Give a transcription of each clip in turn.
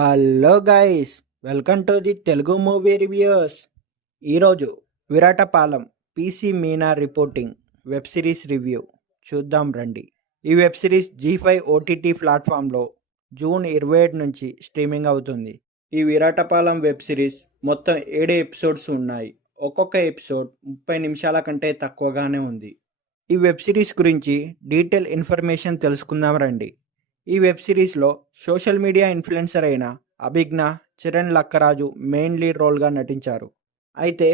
Hello guys, welcome to the Telugu movie reviews. ఈరోజు Viratapalem PC Meena reporting web series review చూద్దాం రండి. ఈ వెబ్ సిరీస్ జీ5 ఓటీటీ ప్లాట్ఫామ్లో June 27 నుంచి స్ట్రీమింగ్ అవుతుంది. ఈ విరాటపాలెం వెబ్ సిరీస్ మొత్తం 7 ఎపిసోడ్స్ ఉన్నాయి. ఒక్కొక్క ఎపిసోడ్ 30 నిమిషాల కంటే తక్కువగానే ఉంది. ఈ వెబ్ సిరీస్ గురించి డీటెయిల్ ఇన్ఫర్మేషన్ తెలుసుకుందాం రండి. ఈ వెబ్ సిరీస్లో సోషల్ మీడియా ఇన్ఫ్లుయెన్సర్ అయిన అభిజ్ఞ చరణ్ లక్కరాజు మెయిన్ లీడ్ రోల్గా నటించారు. అయితే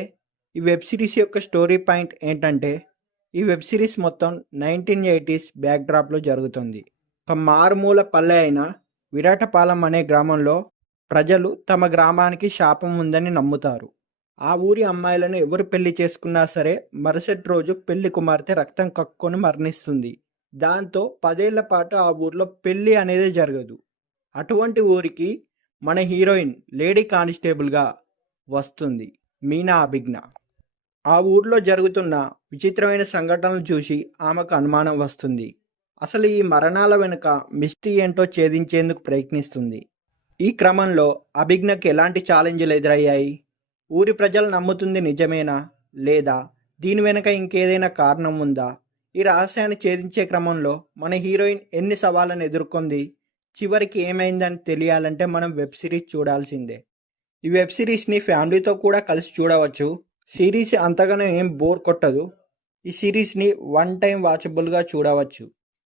ఈ వెబ్ సిరీస్ యొక్క స్టోరీ పాయింట్ ఏంటంటే, ఈ వెబ్ సిరీస్ మొత్తం 1980s బ్యాక్డ్రాప్లో జరుగుతుంది. ఒక మారుమూల పల్లె అయిన విరాటపాలెం అనే గ్రామంలో ప్రజలు తమ గ్రామానికి శాపం ఉందని నమ్ముతారు. ఆ ఊరి అమ్మాయిలను ఎవరు పెళ్లి చేసుకున్నా సరే మరుసటి రోజు పెళ్లి కుమార్తె రక్తం కక్కుకొని మరణిస్తుంది. దాంతో 10 ఏళ్ల పాటు ఆ ఊర్లో పెళ్ళి అనేది జరగదు. అటువంటి ఊరికి మన హీరోయిన్ లేడీ కానిస్టేబుల్గా వస్తుంది మీనా అభిజ్ఞ. ఆ ఊర్లో జరుగుతున్న విచిత్రమైన సంఘటనలు చూసి ఆమెకు అనుమానం వస్తుంది. అసలు ఈ మరణాల వెనుక మిస్టరీ ఏంటో ఛేదించేందుకు ప్రయత్నిస్తుంది. ఈ క్రమంలో అభిజ్ఞకి ఎలాంటి ఛాలెంజ్లు ఎదురయ్యాయి? ఊరి ప్రజలు నమ్ముతుంది నిజమేనా, లేదా దీని వెనుక ఇంకేదైనా కారణం ఉందా? ఈ రహస్యాన్ని ఛేదించే క్రమంలో మన హీరోయిన్ ఎన్ని సవాళ్ళను ఎదుర్కొంది, చివరికి ఏమైందని తెలియాలంటే మనం వెబ్ సిరీస్ చూడాల్సిందే. ఈ వెబ్ సిరీస్ని ఫ్యామిలీతో కూడా కలిసి చూడవచ్చు. సిరీస్ అంతగానో ఏం బోర్ కొట్టదు. ఈ సిరీస్ని వన్ టైం వాచబుల్గా చూడవచ్చు.